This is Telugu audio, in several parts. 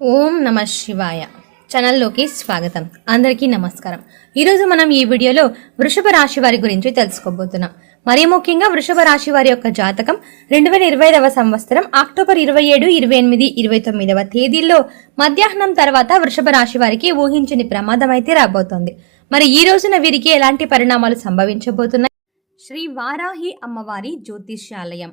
ఓం నమ శివాయ. ఛానల్లోకి స్వాగతం. అందరికీ నమస్కారం. ఈరోజు మనం ఈ వీడియోలో వృషభ రాశి వారి గురించి తెలుసుకోబోతున్నాం. మరీ ముఖ్యంగా వృషభ రాశి వారి యొక్క జాతకం రెండు వేల ఇరవై ఐదవ సంవత్సరం అక్టోబర్ ఇరవై ఏడు ఇరవై ఎనిమిది ఇరవై తొమ్మిదవ తేదీల్లో మధ్యాహ్నం తర్వాత వృషభ రాశి వారికి ఊహించని ప్రమాదం అయితే రాబోతోంది. మరి ఈ రోజున వీరికి ఎలాంటి పరిణామాలు సంభవించబోతున్నాయి? శ్రీ వారాహి అమ్మవారి జ్యోతిష్యాలయం.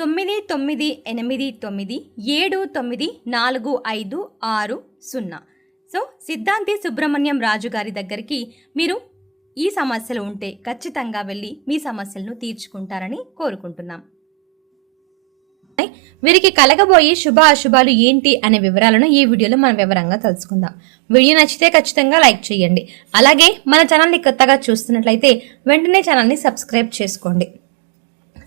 తొమ్మిది తొమ్మిది ఎనిమిది తొమ్మిది ఏడు తొమ్మిది నాలుగు ఐదు ఆరు సున్నా. సో సిద్ధాంతి సుబ్రహ్మణ్యం రాజు గారి దగ్గరికి మీరు ఈ సమస్యలు ఉంటే ఖచ్చితంగా వెళ్ళి మీ సమస్యలను తీర్చుకుంటారని కోరుకుంటున్నాం. వీరికి కలగబోయే శుభ అశుభాలు ఏంటి అనే వివరాలను ఈ వీడియోలో మనం వివరంగా తెలుసుకుందాం. వీడియో నచ్చితే ఖచ్చితంగా లైక్ చేయండి. అలాగే మన ఛానల్ని కొత్తగా చూస్తున్నట్లయితే వెంటనే ఛానల్ని సబ్స్క్రైబ్ చేసుకోండి.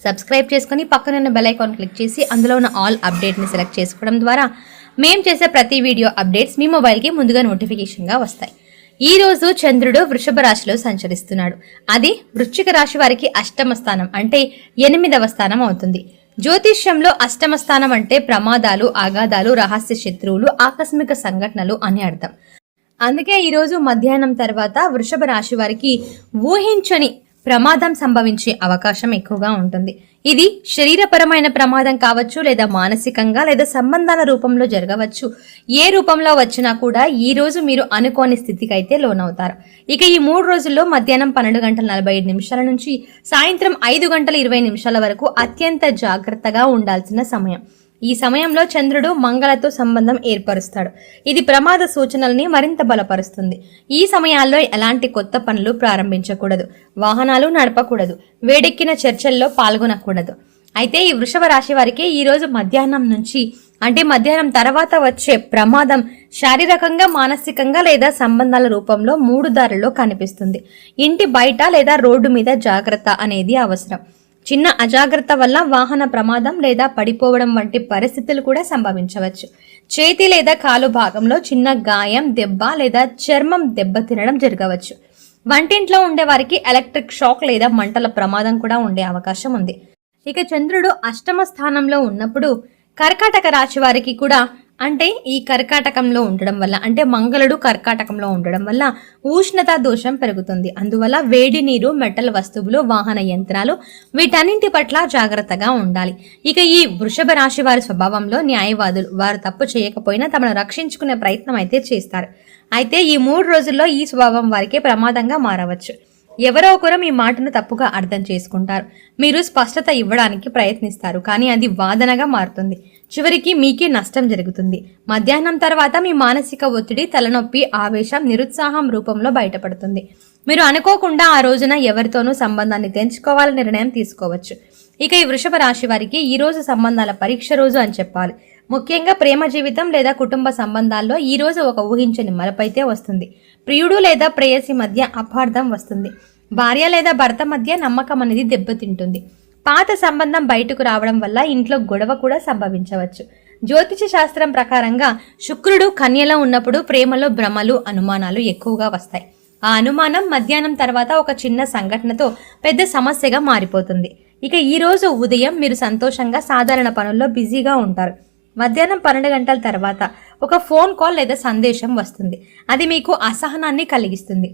సబ్స్క్రైబ్ చేసుకుని పక్కన ఉన్న బెల్ ఐకాన్ క్లిక్ చేసి అందులో ఉన్న ఆల్ అప్డేట్ని సెలెక్ట్ చేసుకోవడం ద్వారా మేము చేసే ప్రతి వీడియో అప్డేట్స్ మీ మొబైల్కి ముందుగా నోటిఫికేషన్గా వస్తాయి. ఈ రోజు చంద్రుడు వృషభ రాశిలో సంచరిస్తున్నాడు. అది వృశ్చిక రాశి వారికి అష్టమ స్థానం అంటే ఎనిమిదవ స్థానం అవుతుంది. జ్యోతిష్యంలో అష్టమ స్థానం అంటే ప్రమాదాలు ఆఘాతాలు రహస్య శత్రువులు ఆకస్మిక సంఘటనలు అని అర్థం. అందుకే ఈరోజు మధ్యాహ్నం తర్వాత వృషభ రాశి వారికి ఊహించని ప్రమాదం సంభవించే అవకాశం ఎక్కువగా ఉంటుంది. ఇది శరీరపరమైన ప్రమాదం కావచ్చు లేదా మానసికంగా లేదా సంబంధాల రూపంలో జరగవచ్చు. ఏ రూపంలో వచ్చినా కూడా ఈ రోజు మీరు అనుకోని స్థితికి అయితే లోనవుతారు. ఇక ఈ మూడు రోజుల్లో మధ్యాహ్నం పన్నెండు గంటల నలభై ఐదు నిమిషాల నుంచి సాయంత్రం ఐదు గంటల ఇరవై నిమిషాల వరకు అత్యంత జాగ్రత్తగా ఉండాల్సిన సమయం. ఈ సమయంలో చంద్రుడు మంగళతో సంబంధం ఏర్పరుస్తాడు. ఇది ప్రమాద సూచనల్ని మరింత బలపరుస్తుంది. ఈ సమయాల్లో ఎలాంటి కొత్త పనులు ప్రారంభించకూడదు. వాహనాలు నడపకూడదు. వేడెక్కిన చర్చల్లో పాల్గొనకూడదు. అయితే ఈ వృషభ రాశి వారికి ఈరోజు మధ్యాహ్నం నుంచి అంటే మధ్యాహ్నం తర్వాత వచ్చే ప్రమాదం శారీరకంగా మానసికంగా లేదా సంబంధాల రూపంలో మూడు దారుల్లో కనిపిస్తుంది. ఇంటి బయట లేదా రోడ్డు మీద జాగ్రత్త అనేది అవసరం. చిన్న అజాగ్రత్త వల్ల వాహన ప్రమాదం లేదా పడిపోవడం వంటి పరిస్థితులు కూడా సంభవించవచ్చు. చేతి లేదా కాలు భాగంలో చిన్న గాయం దెబ్బ లేదా చర్మం దెబ్బ తినడం జరగవచ్చు. వంటింట్లో ఉండే వారికి ఎలక్ట్రిక్ షాక్ లేదా మంటల ప్రమాదం కూడా ఉండే అవకాశం ఉంది. ఇక చంద్రుడు అష్టమ స్థానంలో ఉన్నప్పుడు కర్కాటక రాశి వారికి కూడా అంటే ఈ కర్కాటకంలో ఉండడం వల్ల అంటే మంగళుడు కర్కాటకంలో ఉండడం వల్ల ఉష్ణత దోషం పెరుగుతుంది. అందువల్ల వేడి నీరు మెటల్ వస్తువులు వాహన యంత్రాలు వీటన్నింటి పట్ల జాగ్రత్తగా ఉండాలి. ఇక ఈ వృషభ రాశి వారి స్వభావంలో న్యాయవాదులు వారు తప్పు చేయకపోయినా తమను రక్షించుకునే ప్రయత్నం అయితే చేస్తారు. అయితే ఈ మూడు రోజుల్లో ఈ స్వభావం వారికి ప్రమాదంగా మారవచ్చు. ఎవరో ఒకరు మీ మాటను తప్పుగా అర్థం చేసుకుంటారు. మీరు స్పష్టత ఇవ్వడానికి ప్రయత్నిస్తారు కానీ అది వాదనగా మారుతుంది. చివరికి మీకే నష్టం జరుగుతుంది. మధ్యాహ్నం తర్వాత మీ మానసిక ఒత్తిడి తలనొప్పి ఆవేశం నిరుత్సాహం రూపంలో బయటపడుతుంది. మీరు అనుకోకుండా ఆ రోజున ఎవరితోనూ సంబంధాన్ని తెంచుకోవాలని నిర్ణయం తీసుకోవచ్చు. ఇక ఈ వృషభ రాశి వారికి ఈ రోజు సంబంధాల పరీక్ష రోజు అని చెప్పాలి. ముఖ్యంగా ప్రేమ జీవితం లేదా కుటుంబ సంబంధాల్లో ఈ రోజు ఒక ఊహించని మలపైతే వస్తుంది. ప్రియుడు లేదా ప్రేయసి మధ్య అపార్థం వస్తుంది. భార్య లేదా భర్త మధ్య నమ్మకం అనేది దెబ్బతింటుంది. పాత సంబంధం బయటకు రావడం వల్ల ఇంట్లో గొడవ కూడా సంభవించవచ్చు. జ్యోతిష శాస్త్రం ప్రకారంగా శుక్రుడు కన్యలో ఉన్నప్పుడు ప్రేమలో భ్రమలు అనుమానాలు ఎక్కువగా వస్తాయి. ఆ అనుమానం మధ్యాహ్నం తర్వాత ఒక చిన్న సంఘటనతో పెద్ద సమస్యగా మారిపోతుంది. ఇక ఈరోజు ఉదయం మీరు సంతోషంగా సాధారణ పనుల్లో బిజీగా ఉంటారు. మధ్యాహ్నం పన్నెండు గంటల తర్వాత ఒక ఫోన్ కాల్ లేదా సందేశం వస్తుంది. అది మీకు అసహనాన్ని కలిగిస్తుంది.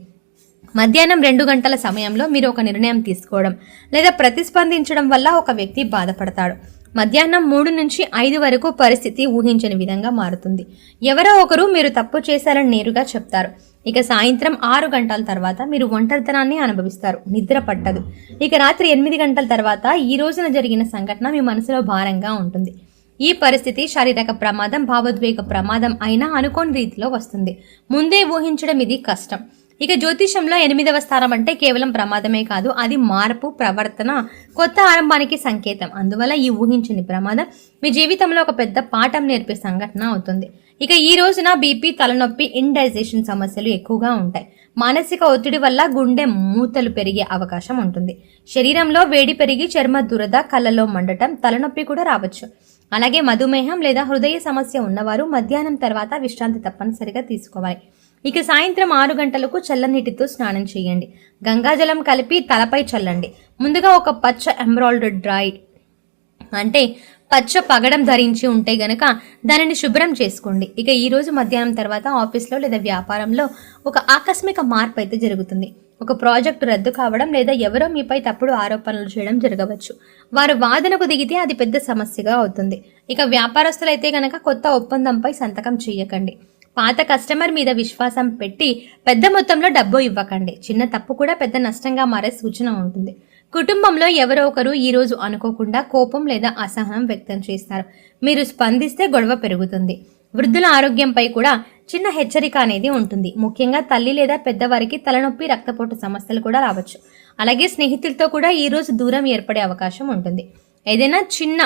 మధ్యాహ్నం రెండు గంటల సమయంలో మీరు ఒక నిర్ణయం తీసుకోవడం లేదా ప్రతిస్పందించడం వల్ల ఒక వ్యక్తి బాధపడతాడు. మధ్యాహ్నం మూడు నుంచి ఐదు వరకు పరిస్థితి ఊహించని విధంగా మారుతుంది. ఎవరో ఒకరు మీరు తప్పు చేశారని నేరుగా చెప్తారు. ఇక సాయంత్రం ఆరు గంటల తర్వాత మీరు ఒంటరితనాన్ని అనుభవిస్తారు. నిద్ర పట్టదు. ఇక రాత్రి ఎనిమిది గంటల తర్వాత ఈ రోజున జరిగిన సంఘటన మీ మనసులో భారంగా ఉంటుంది. ఈ పరిస్థితి శారీరక ప్రమాదం భావోద్వేగ ప్రమాదం అయినా అనుకోని రీతిలో వస్తుంది. ముందే ఊహించడం ఇది కష్టం. ఇక జ్యోతిషంలో ఎనిమిదవ స్థానం అంటే కేవలం ప్రమాదమే కాదు అది మార్పు ప్రవర్తన కొత్త ఆరంభానికి సంకేతం. అందువల్ల ఈ ఊహించని ప్రమాదం మీ జీవితంలో ఒక పెద్ద పాఠం నేర్పే సంఘటన అవుతుంది. ఇక ఈ రోజున బీపీ తలనొప్పి ఇండైజేషన్ సమస్యలు ఎక్కువగా ఉంటాయి. మానసిక ఒత్తిడి వల్ల గుండె మూతలు పెరిగే అవకాశం ఉంటుంది. శరీరంలో వేడి పెరిగి చర్మ దురద కళ్ళలో మండటం తలనొప్పి కూడా రావచ్చు. అలాగే మధుమేహం లేదా హృదయ సమస్య ఉన్నవారు మధ్యాహ్నం తర్వాత విశ్రాంతి తప్పనిసరిగా తీసుకోవాలి. ఇక సాయంత్రం ఆరు గంటలకు చల్లనీటితో స్నానం చేయండి. గంగాజలం కలిపి తలపై చల్లండి. ముందుగా ఒక పచ్చ ఎంబ్రాయిడర్డ్ డ్రైడ్ అంటే పచ్చ పగడం ధరించి ఉంటే గనక దానిని శుభ్రం చేసుకోండి. ఇక ఈరోజు మధ్యాహ్నం తర్వాత ఆఫీస్లో లేదా వ్యాపారంలో ఒక ఆకస్మిక మార్పు అయితే జరుగుతుంది. ఒక ప్రాజెక్టు రద్దు కావడం లేదా ఎవరో మీపై తప్పుడు ఆరోపణలు చేయడం జరగవచ్చు. వారు వాదనకు దిగితే అది పెద్ద సమస్యగా అవుతుంది. ఇక వ్యాపారస్తులైతే గనక కొత్త ఒప్పందంపై సంతకం చేయకండి. పాత కస్టమర్ మీద విశ్వాసం పెట్టి పెద్ద మొత్తంలో డబ్బు ఇవ్వకండి. చిన్న తప్పు కూడా పెద్ద నష్టంగా మారే సూచన ఉంటుంది. కుటుంబంలో ఎవరో ఒకరు ఈరోజు అనుకోకుండా కోపం లేదా అసహనం వ్యక్తం చేస్తారు. మీరు స్పందిస్తే గొడవ పెరుగుతుంది. వృద్ధుల ఆరోగ్యంపై కూడా చిన్న హెచ్చరిక అనేది ఉంటుంది. ముఖ్యంగా తల్లి లేదా పెద్దవారికి తలనొప్పి రక్తపోటు సమస్యలు కూడా రావచ్చు. అలాగే స్నేహితులతో కూడా ఈరోజు దూరం ఏర్పడే అవకాశం ఉంటుంది. ఏదైనా చిన్న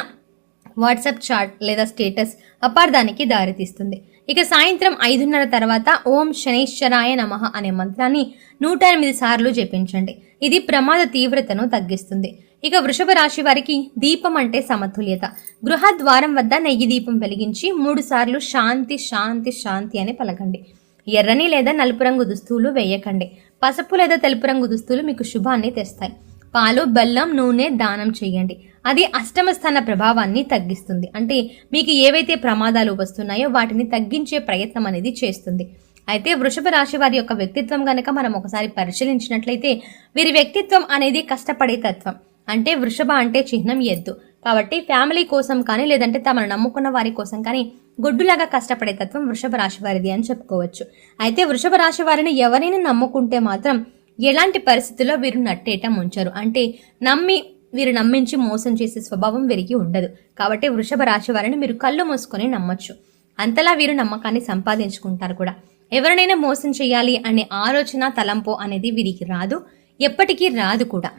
వాట్సాప్ చాట్ లేదా స్టేటస్ అపార్థానికి దారితీస్తుంది. ఇక సాయంత్రం ఐదున్నర తర్వాత ఓం శనైశ్వరాయ నమః అనే మంత్రాన్ని నూట ఎనిమిది సార్లు జపించండి. ఇది ప్రమాద తీవ్రతను తగ్గిస్తుంది. ఇక వృషభ రాశి వారికి దీపం అంటే సమతుల్యత. గృహ ద్వారం వద్ద నెయ్యి దీపం వెలిగించి మూడు సార్లు శాంతి శాంతి శాంతి అని పలకండి. ఎర్రని లేదా నలుపు రంగు దుస్తులు వేయకండి. పసుపు లేదా తెలుపు రంగు దుస్తులు మీకు శుభాన్ని తెస్తాయి. పాలు బెల్లం నూనె దానం చేయండి. అది అష్టమ స్థాన ప్రభావాన్ని తగ్గిస్తుంది. అంటే మీకు ఏవైతే ప్రమాదాలు వస్తున్నాయో వాటిని తగ్గించే ప్రయత్నం అనేది చేస్తుంది. అయితే వృషభ రాశి వారి యొక్క వ్యక్తిత్వం కనుక మనం ఒకసారి పరిశీలించినట్లయితే వీరి వ్యక్తిత్వం అనేది కష్టపడే తత్వం. అంటే వృషభ అంటే చిహ్నం ఎద్దు. కాబట్టి ఫ్యామిలీ కోసం కానీ లేదంటే తమను నమ్ముకున్న వారి కోసం కానీ గొడ్డులాగా కష్టపడే తత్వం వృషభ రాశి వారిది అని చెప్పుకోవచ్చు. అయితే వృషభ రాశి వారిని ఎవరైనా నమ్ముకుంటే మాత్రం ఎలాంటి పరిస్థితుల్లో వీరు నట్టేట ఉంచరు అంటే నమ్మి వీరు నమ్మించి మోసం చేసే స్వభావం వీరికి ఉండదు. కాబట్టి వృషభ రాశి వారిని మీరు కళ్ళు మూసుకొని నమ్మొచ్చు. అంతలా వీరు నమ్మకాన్ని సంపాదించుకుంటారు కూడా. ఎవరినైనా మోసం చేయాలి అనే ఆలోచన తలంపు అనేది వీరికి రాదు. ఎప్పటికీ రాదు కూడా.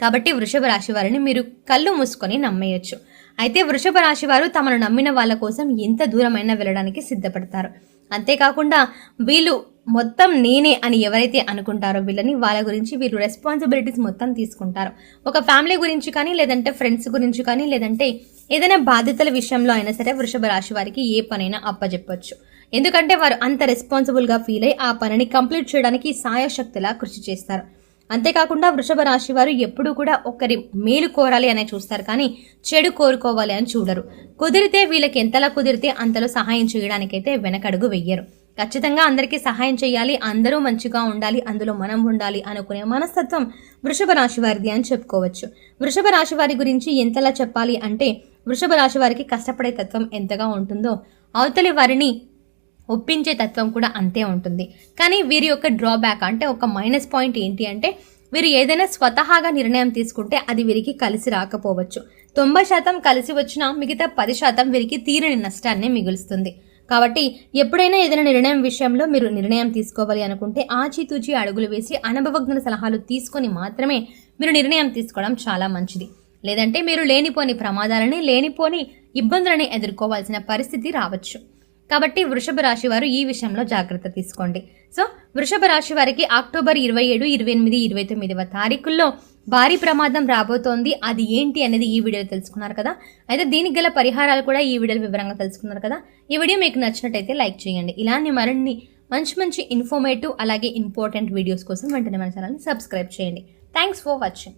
కాబట్టి వృషభ రాశి వారిని మీరు కళ్ళు మూసుకొని నమ్మేయచ్చు. అయితే వృషభ రాశి వారు తమను నమ్మిన వాళ్ళ కోసం ఎంత దూరమైనా వెళ్ళడానికి సిద్ధపడతారు. అంతేకాకుండా వీళ్ళు మొత్తం నేనే అని ఎవరైతే అనుకుంటారో వీళ్ళని వాళ్ళ గురించి వీళ్ళు రెస్పాన్సిబిలిటీస్ మొత్తం తీసుకుంటారు. ఒక ఫ్యామిలీ గురించి కానీ లేదంటే ఫ్రెండ్స్ గురించి కానీ లేదంటే ఏదైనా బాధ్యతల విషయంలో అయినా సరే వృషభ రాశి వారికి ఏ పనైనా అప్పజెప్పచ్చు. ఎందుకంటే వారు అంత రెస్పాన్సిబుల్గా ఫీల్ అయ్యి ఆ పనిని కంప్లీట్ చేయడానికి సాయశక్తిలా కృషి చేస్తారు. అంతేకాకుండా వృషభ రాశి వారు ఎప్పుడూ కూడా ఒకరి మేలు కోరాలి అనే చూస్తారు కానీ చెడు కోరుకోవాలి అని చూడరు. కుదిరితే వీళ్ళకి ఎంతలా కుదిరితే అంతలో సహాయం చేయడానికైతే వెనకడుగు వెయ్యరు. ఖచ్చితంగా అందరికీ సహాయం చేయాలి అందరూ మంచిగా ఉండాలి అందులో మనం ఉండాలి అనుకునే మనస్తత్వం వృషభ రాశి వారిది అని చెప్పుకోవచ్చు. వృషభ రాశి వారి గురించి ఎంతలా చెప్పాలి అంటే వృషభ రాశి వారికి కష్టపడే తత్వం ఎంతగా ఉంటుందో అవతలి వారిని ఒప్పించే తత్వం కూడా అంతే ఉంటుంది. కానీ వీరి యొక్క డ్రాబ్యాక్ అంటే ఒక మైనస్ పాయింట్ ఏంటి అంటే వీరు ఏదైనా స్వతహాగా నిర్ణయం తీసుకుంటే అది వీరికి కలిసి రాకపోవచ్చు. తొంభై శాతం కలిసి వచ్చినా మిగతా పది శాతం వీరికి తీరని నష్టాన్ని మిగులుస్తుంది. కాబట్టి ఎప్పుడైనా ఏదైనా నిర్ణయం విషయంలో మీరు నిర్ణయం తీసుకోవాలి అనుకుంటే ఆచితూచి అడుగులు వేసి అనుభవజ్ఞుల సలహాలు తీసుకొని మాత్రమే మీరు నిర్ణయం తీసుకోవడం చాలా మంచిది. లేదంటే మీరు లేనిపోని ప్రమాదాలని లేనిపోని ఇబ్బందులని ఎదుర్కోవాల్సిన పరిస్థితి రావచ్చు. కాబట్టి వృషభ రాశి వారు ఈ విషయంలో జాగ్రత్త తీసుకోండి. సో వృషభ రాశి వారికి అక్టోబర్ ఇరవై ఏడు ఇరవై ఎనిమిది ఇరవై తొమ్మిదవ తారీఖుల్లో భారీ ప్రమాదం రాబోతోంది. అది ఏంటి అనేది ఈ వీడియోలో తెలుసుకున్నారు కదా? అయితే దీనికి గల పరిహారాలు కూడా ఈ వీడియోలో వివరంగా తెలుసుకున్నారు కదా? ఈ వీడియో మీకు నచ్చినట్టయితే లైక్ చేయండి. ఇలాంటి మరిన్ని మంచి మంచి ఇన్ఫర్మేటివ్ అలాగే ఇంపార్టెంట్ వీడియోస్ కోసం వెంటనే మన ఛానల్ని సబ్స్క్రైబ్ చేయండి. Thanks for watching